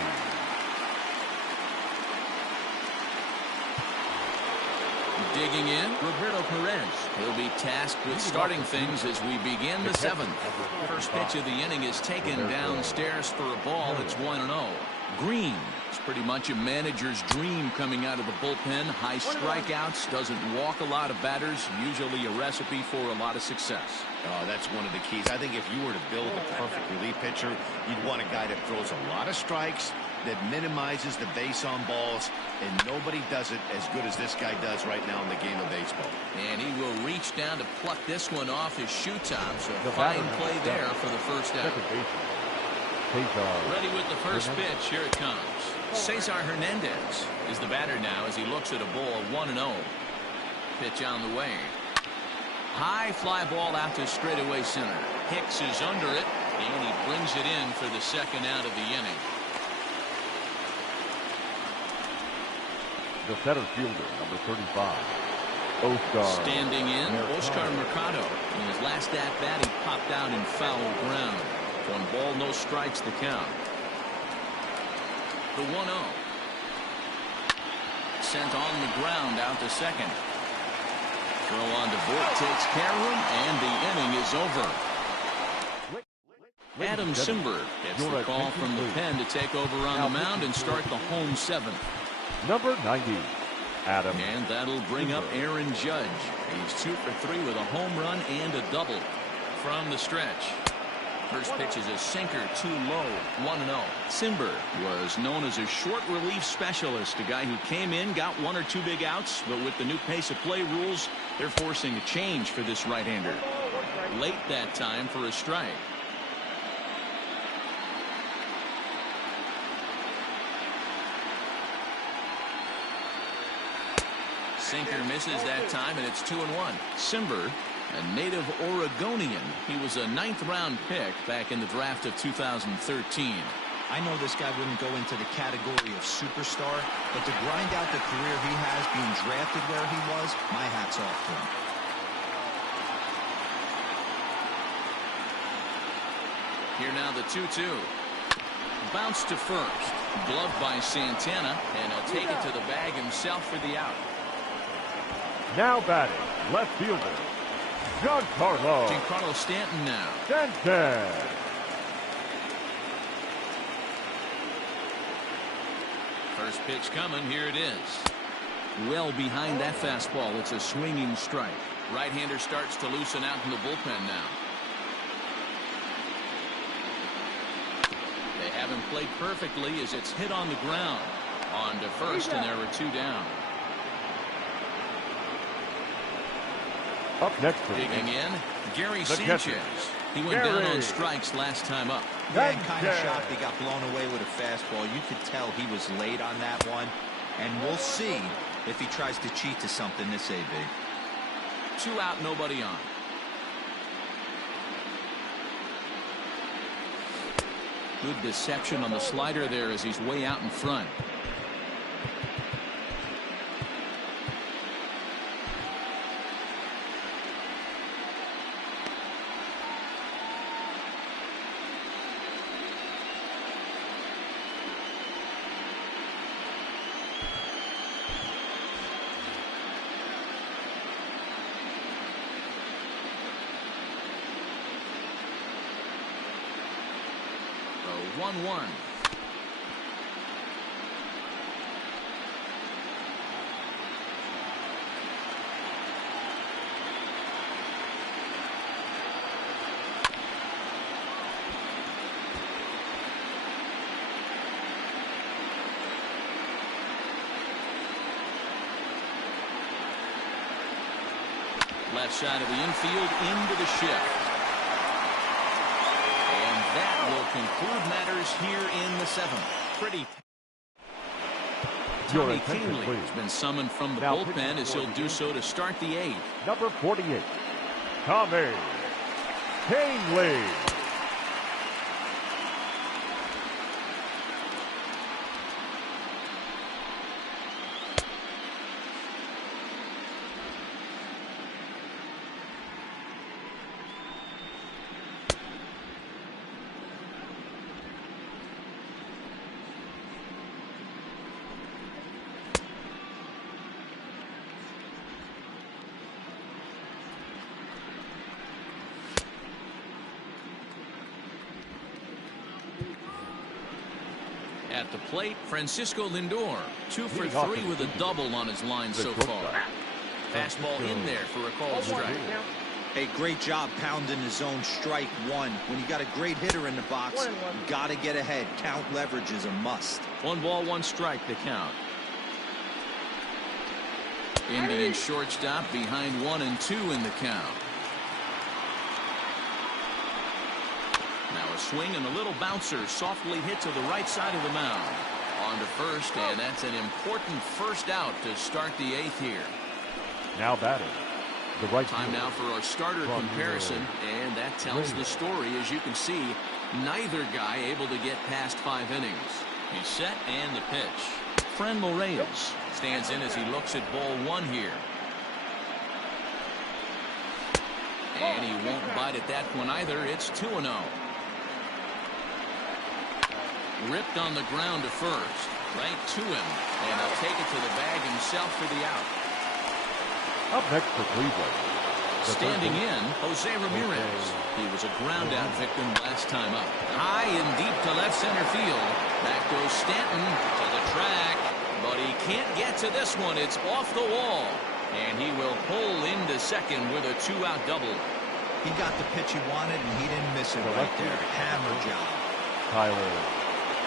Digging in, Roberto Perez. He'll be tasked with starting things as we begin the 7th. First pitch of the inning is taken downstairs for a ball. It's 1-0. Green is pretty much a manager's dream coming out of the bullpen. High strikeouts, doesn't walk a lot of batters, usually a recipe for a lot of success. Oh, that's one of the keys. I think if you were to build a perfect relief pitcher, you'd want a guy that throws a lot of strikes, that minimizes the base on balls, and nobody does it as good as this guy does right now in the game of baseball. And he will reach down to pluck this one off his shoe top, so fine play there for the first out. Ready with the first pitch. Here it comes. Cesar Hernandez is the batter now as he looks at a ball 1-0. Pitch on the way. High fly ball out to straightaway center. Hicks is under it, and he brings it in for the second out of the inning. The center fielder, number 35, Oscar. Standing in, Oscar Mercado. In his last at-bat, he popped out in foul ground. 1 ball, no strikes, the count. The 1-0. Sent on the ground out to second. Throw on to Vogt, takes care of him, and the inning is over. Adam Simber gets the call from the pen to take over on the mound and start the home 7th. Number 90, Adam. And that'll bring up Aaron Judge. He's 2 for 3 with a home run and a double from the stretch. First pitch is a sinker, too low, 1-0. Simber was known as a short relief specialist, a guy who came in, got 1 or 2 big outs, but with the new pace of play rules, they're forcing a change for this right-hander. Late that time for a strike. Sinker misses that time, and it's 2-1. Simber, a native Oregonian. He was a 9th-round pick back in the draft of 2013. I know this guy wouldn't go into the category of superstar, but to grind out the career he has being drafted where he was, my hat's off to him. Here now the 2-2. Bounce to first. Gloved by Santana, and he'll take it to the bag himself for the out. Now batting, left fielder, Giancarlo Stanton now. Stanton. First pitch coming. Here it is. Well behind that fastball. It's a swinging strike. Right-hander starts to loosen out in the bullpen now. They haven't played perfectly as it's hit on the ground. On to first, and there were 2 down. Up next for digging in, Gary Sanchez. He went down on strikes last time up. Yeah, and kind of shocked he got blown away with a fastball. You could tell he was late on that one. And we'll see if he tries to cheat to something this AB. 2 out, nobody on. Good deception on the slider there as he's way out in front. So 1-1. Left side of the infield into the shift. And that will conclude matters here in the 7th. Pretty. Your Tommy attention, Kahnle please. has been summoned from the Now bullpen as he'll do so to start the 8th. Number 48, Tommy Kahnle. At the plate, Francisco Lindor, 2 for 3 with a double on his line so far. Fastball in there for a called strike. Hey, great job pounding his own strike 1. When you got a great hitter in the box, you got to get ahead. Count leverage is a must. 1 ball, 1 strike to count. Indian shortstop behind 1 and 2 in the count. Now a swing and a little bouncer softly hit to the right side of the mound. On to first, and that's an important first out to start the 8th here. Now batting. The right Time now for our starter comparison, and that tells the story. As you can see, neither guy able to get past 5 innings. He's set and the pitch. Franmil Reyes stands in as he looks at ball 1 here. And he won't bite at that one either. It's 2-0. Ripped on the ground to first. Right to him. And he'll take it to the bag himself for the out. Up next for Cleveland. Standing in, Jose Ramirez. He was a ground-out victim last time up. High and deep to left center field. Back goes Stanton to the track. But he can't get to this one. It's off the wall. And he will pull into second with a 2-out double. He got the pitch he wanted, and he didn't miss it right there. Hammer job. Tyler.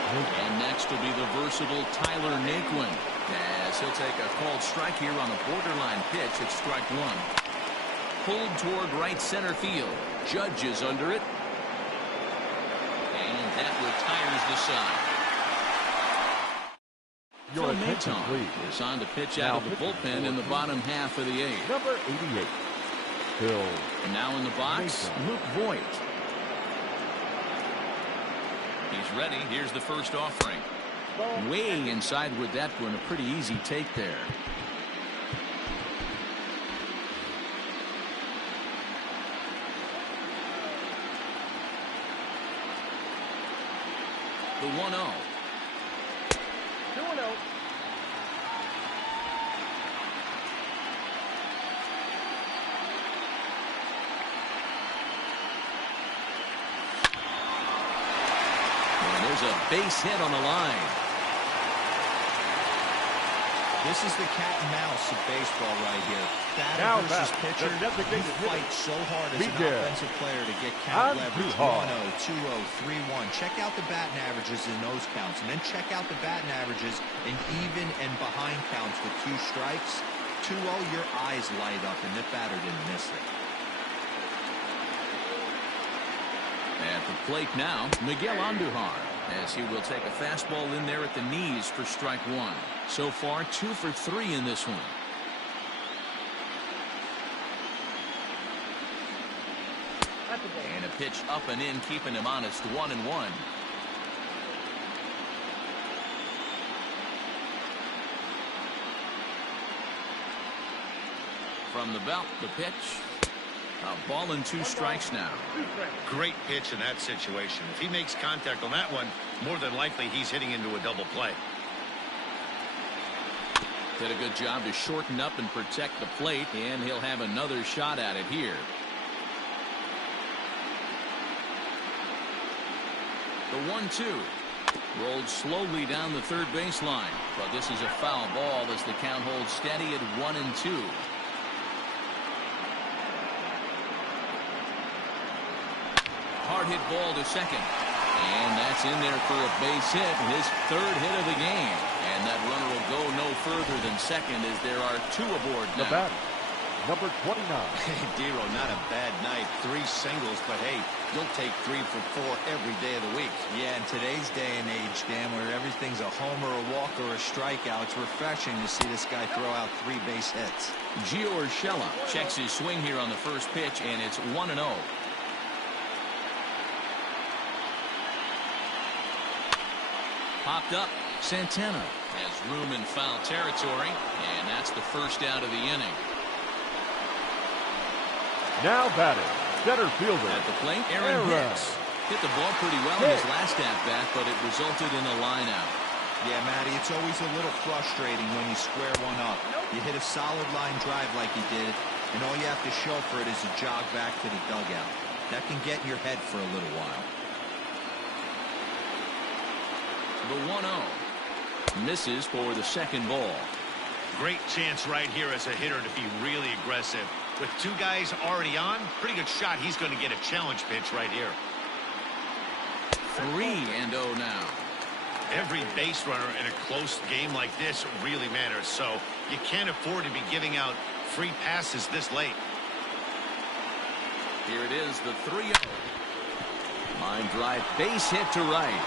And next will be the versatile Tyler Naquin, as he'll take a called strike here on a borderline pitch at strike 1. Pulled toward right center field. Judge is under it. And that retires the side. Your Phil attention, Maton please. is on to pitch Now out of the bullpen in the bottom half of the 8th. Number 88, Phil. And now in the box, Maton. Luke Voigt. He's ready. Here's the first offering. Way inside with that one. A pretty easy take there. The 1-0. 2-0. There's a base hit on the line. This is the cat and mouse of baseball right here. Now Batter versus back, pitcher. the designated You fight hitter. so hard as an Miguel offensive player to get count leverage. Andujar. 1-0, 2-0, 3-1. Check out the batting averages in those counts, and then check out the batting averages in even and behind counts with 2 strikes. 2-0, your eyes light up, and the batter didn't miss it. At the plate now, Miguel Andujar, as he will take a fastball in there at the knees for strike 1. So far, 2 for 3 in this one. And a pitch up and in, keeping him honest. 1-1. From the belt, the pitch. A ball and 2 strikes now. Great pitch in that situation. If he makes contact on that one, more than likely he's hitting into a double play. Did a good job to shorten up and protect the plate, and he'll have another shot at it here. The 1-2. Rolled slowly down the third baseline, but this is a foul ball as the count holds steady at 1-2. Hard hit ball to second. And that's in there for a base hit, his 3rd hit of the game. And that runner will go no further than second as there are 2 aboard now. The batter, number 29. Hey, Dero, not a bad night. 3 singles, but hey, you'll take 3 for 4 every day of the week. Yeah, in today's day and age, Dan, where everything's a homer, a walk, or a strikeout, it's refreshing to see this guy throw out 3 base hits. Gio Urshela checks his swing here on the first pitch, and it's 1-0. Popped up. Santana has room in foul territory, and that's the first out of the inning. Now batting, center fielder At the plate, Aaron Hicks. Hit the ball pretty well in his last at-bat, but it resulted in a line-out. Yeah, Matty, it's always a little frustrating when you square one up. You hit a solid line drive like he did, and all you have to show for it is a jog back to the dugout. That can get in your head for a little while. The 1-0 misses for the second ball. Great chance right here as a hitter to be really aggressive. With 2 guys already on, pretty good shot. He's going to get a challenge pitch right here. 3-0 now. Every base runner in a close game like this really matters, so you can't afford to be giving out free passes this late. Here it is, the 3-0. Line drive, base hit to right.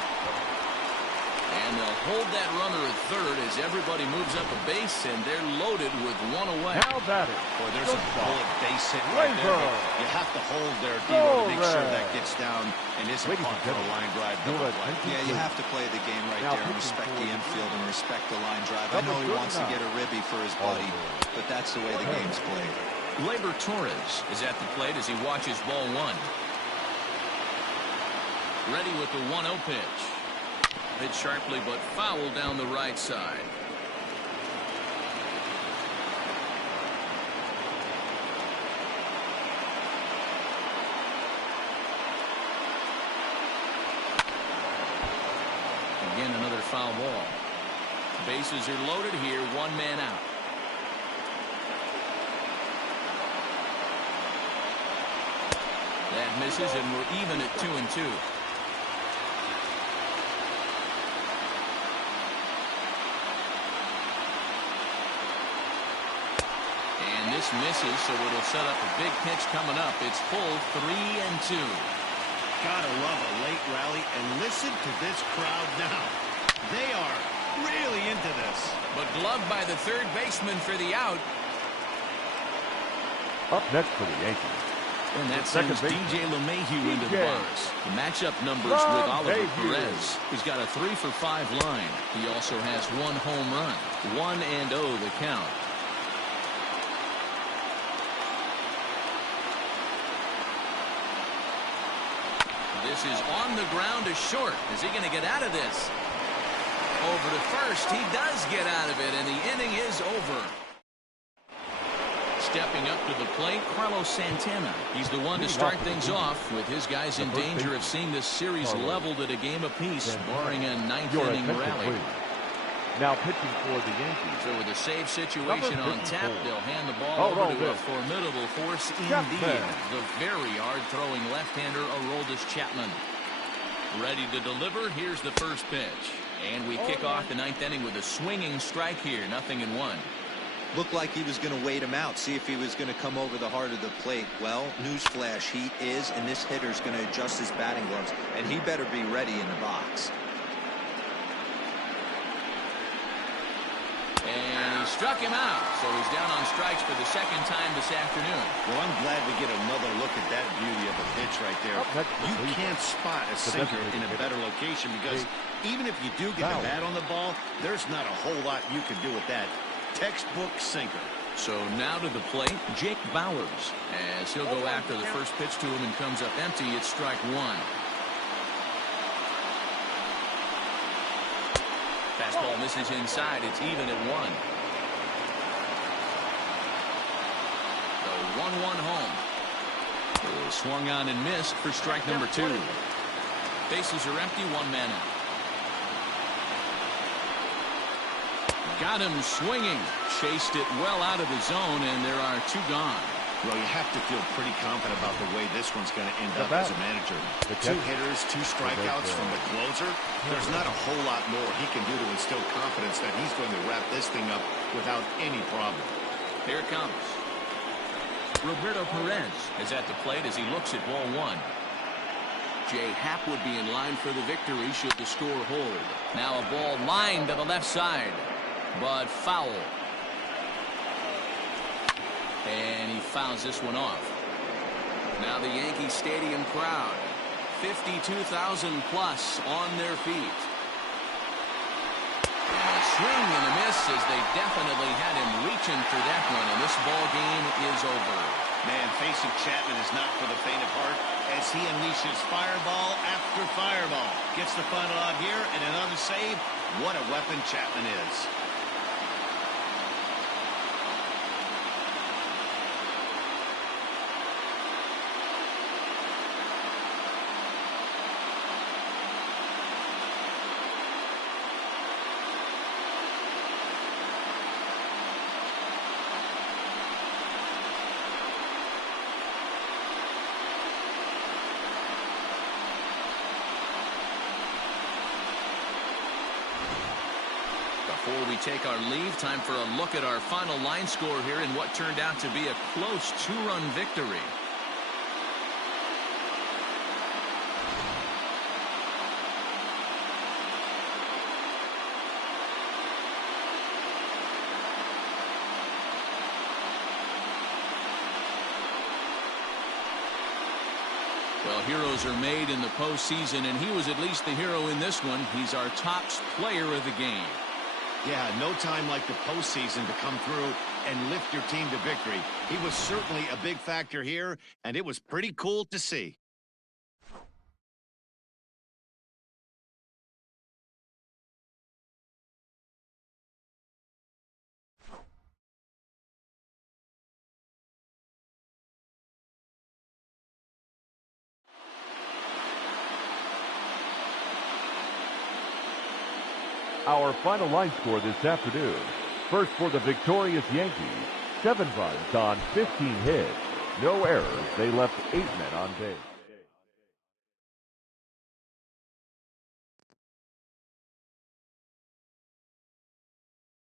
And they'll hold that runner at third as everybody moves up a base, and they're loaded with 1 away. Now batting. Boy, there's a bullet base hit right there. You have to hold there, Dero, to make sure that gets down and isn't caught for a line drive. Yeah, you have to play the game right there and respect the infield and respect the line drive. I know he wants to get a ribby for his buddy, but that's the way the game's played. Labor Torres is at the plate as he watches ball 1. Ready with the 1-0 pitch. Hit sharply, but foul down the right side. Again, another foul ball. Bases are loaded here, 1 man out. That misses, and we're even at 2-2. This misses, so it'll set up a big pitch coming up. It's full 3-2. Gotta love a late rally, and listen to this crowd now. They are really into this. But gloved by the third baseman for the out. Up next for the Yankees. And that sends DJ LeMahieu into the box. The matchup numbers with Oliver Perez. He's got a 3 for 5 line. He also has 1 home run. 1-0 the count. This is on the ground to short. Is he going to get out of this? Over to first. He does get out of it, and the inning is over. Stepping up to the plate, Carlos Santana. He's the one to start things off, with his guys in danger of seeing this series leveled at a game apiece, barring a 9th-inning rally. Now pitching for the Yankees. So with a save situation on tap, they'll hand the ball over to a formidable force indeed. The very hard-throwing left-hander, Aroldis Chapman. Ready to deliver. Here's the first pitch. And we kick off the 9th inning with a swinging strike here. 0-1. Looked like he was going to wait him out, see if he was going to come over the heart of the plate. Well, newsflash, he is, and this hitter's going to adjust his batting gloves, and he better be ready in the box. And he struck him out, so he's down on strikes for the 2nd time this afternoon. Well, I'm glad we get another look at that beauty of a pitch right there. You can't spot a sinker in a better location because even if you do get the bat on the ball, there's not a whole lot you can do with that. Textbook sinker. So now to the plate, Jake Bauers, as he'll go after the first pitch to him and comes up empty. It's strike 1. Fastball misses inside. It's even at 1. The 1-1 home. It swung on and missed for strike number 2. Bases are empty. 1 man out. Got him swinging. Chased it well out of the zone, and there are 2 gone. Well, you have to feel pretty confident about the way this one's going to end up as a manager. 2 hitters, 2 strikeouts from the closer. There's not a whole lot more he can do to instill confidence that he's going to wrap this thing up without any problem. Here it comes. Roberto Perez is at the plate as he looks at ball one. Jay Happ would be in line for the victory should the score hold. Now a ball lined to the left side, but foul. And he fouls this one off. Now the Yankee Stadium crowd, 52,000 plus on their feet. And a swing and a miss as they definitely had him reaching for that one, and this ball game is over. Man, facing Chapman is not for the faint of heart as he unleashes fireball after fireball. Gets the final out here and another save. What a weapon Chapman is. Before we take our leave, time for a look at our final line score here in what turned out to be a close two-run victory. Well, heroes are made in the postseason, and he was at least the hero in this one. He's our top player of the game. Yeah, no time like the postseason to come through and lift your team to victory. He was certainly a big factor here, and it was pretty cool to see. Our final line score this afternoon. First for the victorious Yankees, 7 runs on 15 hits. No errors. They left 8 men on base.